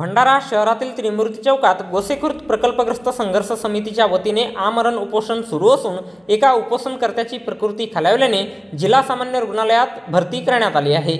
भंडारा शहरातील त्रिमूर्ती चौकात गोसेखुर्द प्रकल्पग्रस्त संघर्ष समितीच्या वतीने आमरण उपोषण सुरू असून एका उपोषणकर्त्याची प्रकृती खालावल्याने जिल्हा सामान्य रुग्णालयात भरती करण्यात आली आहे।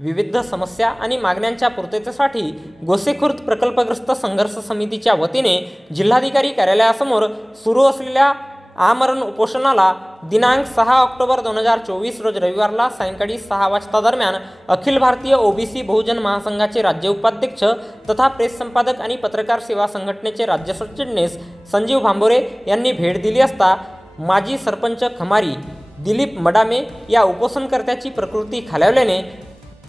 विविध समस्या आणि मागण्यांच्या पूर्ततेसाठी गोसेखुर्द प्रकल्पग्रस्त संघर्ष समितीच्या वतीने जिल्हाधिकारी कार्यालयासमोर सुरू असलेल्या आमरण उपोषणाला दिनांक 6 ऑक्टोबर 2024 रोज रविवारला सायंकाळी 6 वाजता दरम्यान अखिल भारतीय ओबीसी बहुजन महासंघाचे राज्य उपाध्यक्ष तथा प्रेस संपादक आणि पत्रकार सेवा संघटनेचे राज्य सरचिटणीस संजीव भांबोरे यांनी भेट दिली असता माजी सरपंच खमारी दिलीप मडामे या उपोषणकर्त्याची प्रकृती खालावल्याने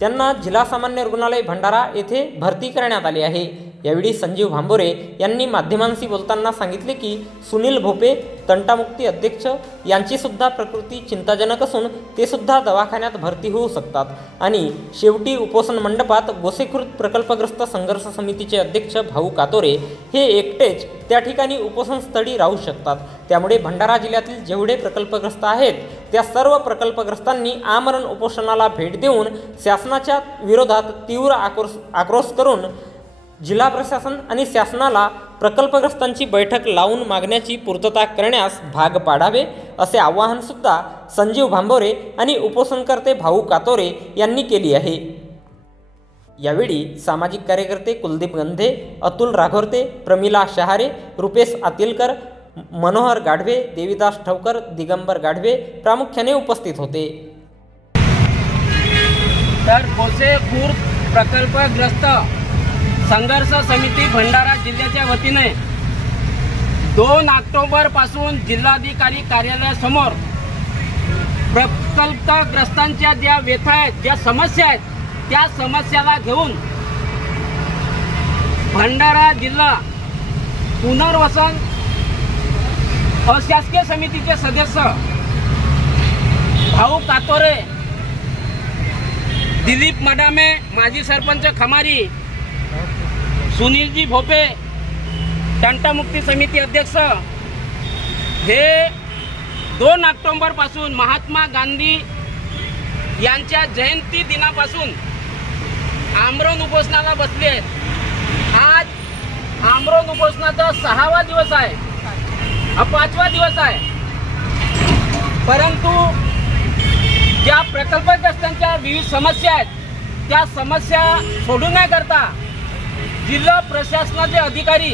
त्यांना जिल्हा सामान्य रुग्णालय भंडारा येथे भरती करण्यात आले आहे। यावेळी संजीव भांबोरे यांनी माध्यमांशी बोलताना सांगितले की सुनील भोपे तंटामुक्ती अध्यक्ष यांची सुद्धा प्रकृती चिंताजनक असून ते सुद्धा दवाखान्यात भरती होऊ शकतात आणि शेवटी उपोषण मंडपात गोसेखुर्द प्रकल्पग्रस्त संघर्ष समितीचे अध्यक्ष भाऊ कातोरे हे एकटेच त्या ठिकाणी उपोषणस्थळी राहू शकतात। त्यामुळे भंडारा जिल्ह्यातील जेवढे प्रकल्पग्रस्त आहेत त्या सर्व प्रकल्पग्रस्तांनी आमरण उपोषणाला भेट देऊन शासनाच्या विरोधात तीव्र आक्रोश करून जिल्हा प्रशासन आणि शासनाला प्रकल्पग्रस्तांची बैठक लावून मागण्याची पूर्तता करण्यास भाग पाडावे असे आवाहन सुद्धा संजीव भांबोरे आणि उपोषणकर्ते भाऊ कातोरे यांनी केली आहे। यावेळी सामाजिक कार्यकर्ते कुलदीप गंधे, अतुल राघोरते, प्रमिला शहारे, रुपेश आतिलकर, मनोहर गाढवे, देविदास ठवकर, दिगंबर गाढवे प्रामुख्याने उपस्थित होते। तर गोसेखुर्द प्रकल्पग्रस्त संघर्ष समिती भंडारा जिल्ह्याच्या वतीने 2 ऑक्टोबर पासून जिल्हाधिकारी कार्यालयासमोर प्रकल्पग्रस्तांच्या ज्या व्यथा आहेत, ज्या समस्या आहेत, त्या समस्याला घेऊन भंडारा जिल्हा पुनर्वसन अशासकीय समितीचे सदस्य भाऊ कातोरे, दिलीप मडामे, माजी सरपंच खमारी, सुनीलजी भोपे तंटामुक्ती समिती अध्यक्ष हे 2 ऑक्टोबर पासून महात्मा गांधी यांच्या जयंती दिनापासून आमरण उपोषणाला बसले आहेत। आज आमरण उपोषणाचा 6वा दिवस आहे, 5वा दिवस आहे, परंतु ज्या प्रकल्पग्रस्तांच्या विविध समस्या आहेत त्या समस्या सोडवण्याकरता जिल्हा प्रशासनाचे अधिकारी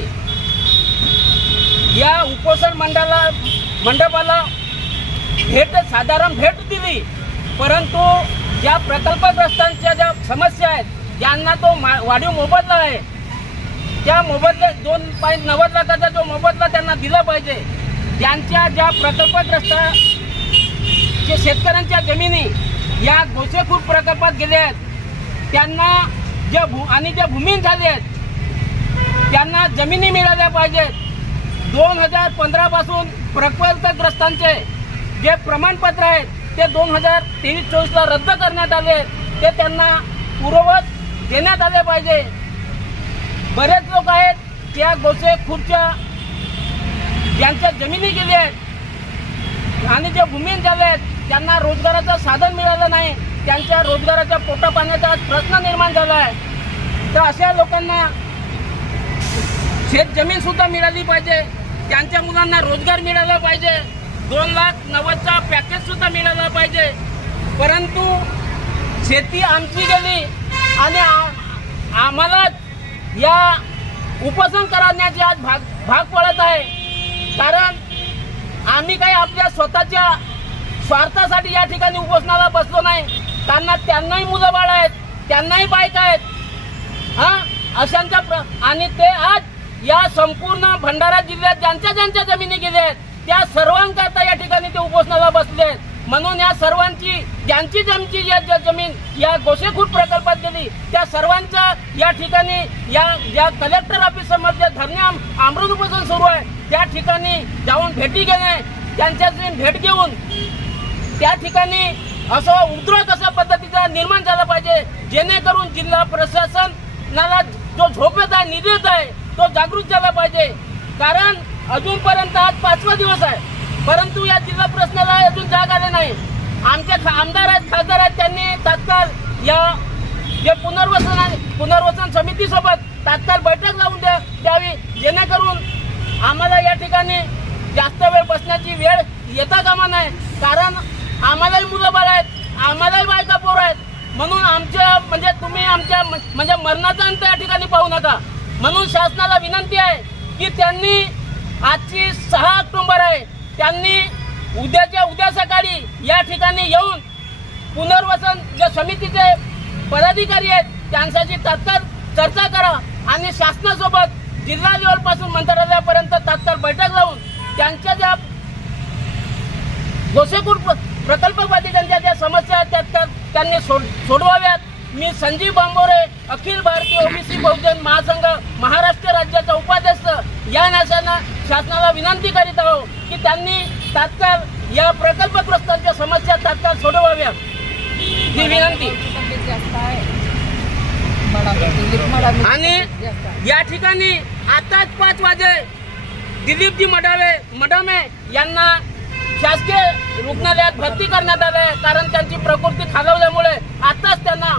या उपोषण मंडपाला साधारण भेट दिली, परंतु ज्या प्रकल्पग्रस्तांच्या ज्या समस्या आहेत यांना तो वाढीव मोबदला आहे, त्या मोबदला 2.90 लाखाचा जो मोबदला त्यांना दिला पाहिजे। त्यांच्या ज्या प्रकल्पग्रस्त जे शेतकऱ्यांच्या जमिनी या गोसेखुर्द प्रकल्पात गेले आहेत त्यांना ज्या भूमिहीन झाले आहेत त्यांना जमिनी मिळाल्या पाहिजेत। 2015 पासून प्रकल्पग्रस्तांचे जे प्रमाणपत्र आहेत ते 2023-24 ला रद्द करण्यात आले, ते त्यांना पूर्ववत देण्यात आले पाहिजे। बरेच लोक आहेत त्या गोसेखुर्दच्या ज्यांच्या जमिनी गेल्या आहेत आणि जे भूमिहीन झाले आहेत त्यांना रोजगाराचं साधन मिळालं नाही, त्यांच्या रोजगाराच्या पोटापाण्याचा प्रश्न निर्माण झाला आहे। तर अशा लोकांना शेत जमीन सुद्धा मिळाली पाहिजे, त्यांच्या मुलांना रोजगार मिळाला पाहिजे, 2,90,000चा पॅकेज सुद्धा मिळाला पाहिजे। परंतु शेती आमची गेली आणि आम्हाला या उपोषण करण्याची आज भाग पडत आहे, कारण आम्ही काही आपल्या स्वतःच्या स्वार्थासाठी या ठिकाणी उपोषणाला बसलो नाही, त्यांनाही मुलं बाळ आहेत, त्यांनाही बायका आहेत अशांच्या आणि ते आज या संपूर्ण भंडारा जिल्ह्यात ज्यांच्या जमिनी गेल्या आहेत त्या सर्वांकरता या ठिकाणी ते उपोषणाला बसले आहेत। म्हणून या सर्वांची ज्यांची जमीन या गोसेखुर्द प्रकल्पात गेली त्या सर्वांचा या ठिकाणी या कलेक्टर ऑफिस समोर जे धरणे आमरण उपोषण सुरू आहे त्या ठिकाणी जाऊन भेटी घेणे, त्यांच्याशी भेट घेऊन त्या ठिकाणी असं उद्रेक अशा पद्धतीचा निर्माण झाला पाहिजे जेणेकरून जिल्हा प्रशासनाला जो झोपेत आहे, निधीत आहे, तो जागृत झाला पाहिजे। कारण अजूनपर्यंत आज 5वा दिवस आहे, परंतु या जिल्हा प्रशासनाला अजून जाग आले नाही। आमचे आमदार आहेत, खासदार आहेत, त्यांनी तात्काळ या जे पुनर्वसन समितीसोबत तात्काळ बैठक लावून द्यावी, जेणेकरून आम्हाला या ठिकाणी जास्त वेळ बसण्याची वेळ येता कामा नाही. कारण आम्हालाही मुलं बाळ आहेत, आम्हालाही बायका पोरं आहेत. म्हणून आमच्या म्हणजे तुम्ही आमच्या म्हणजे मरणाचा अंत या ठिकाणी पाहू नका. म्हणून शासनाला विनंती आहे की त्यांनी आजची 6 ऑक्टोबर आहे, त्यांनी उद्या सकाळी या ठिकाणी येऊन पुनर्वसन जे समितीचे पदाधिकारी आहेत त्यांच्याशी तात्काळ चर्चा करा आणि शासनासोबत जिल्हा लेवलपासून मंत्रालयापर्यंत तात्काळ बैठक लावून त्यांच्या ज्या गोसेखुर्द प्रकल्पबाधितांच्या ज्या समस्या आहेत त्यांनी सोडवाव्यात. मी संजीव बांबोरे, अखिल भारतीय ओबीसी बहुजन महासंघ महाराष्ट्र राज्याचा उपाध्यक्ष या नात्यानं शासनाला विनंती करीत आहोत की त्यांनी तात्काळ या प्रकल्पग्रस्तांच्या समस्या तात्काळ सोडवाव्यात ही विनंती. आणि या ठिकाणी आताच 5 वाजे दिलीपजी मडामे यांना शासकीय रुग्णालयात भरती करण्यात आले, कारण त्यांची प्रकृती खालावल्यामुळे आताच त्यांना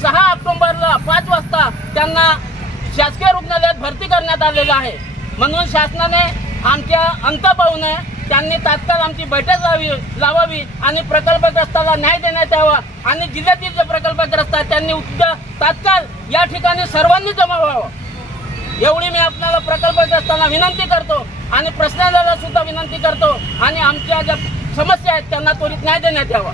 6 ऑक्टोबरला 5 वाजता त्यांना शासकीय रुग्णालयात भरती करण्यात आलेलं आहे. म्हणून शासनाने आमच्या अंत पाहू नये, त्यांनी तात्काळ आमची बैठक लावावी आणि प्रकल्पग्रस्ताला न्याय देण्यात यावा आणि जिल्ह्यातील जे प्रकल्पग्रस्त आहेत त्यांनी तात्काळ या ठिकाणी सर्वांनी जमा व्हावं एवढी मी आपल्याला प्रकल्पग्रस्तांना विनंती करतो आणि प्रशासनाला सुद्धा विनंती करतो आणि आमच्या ज्या समस्या आहेत त्यांना त्वरित न्याय देण्यात यावा.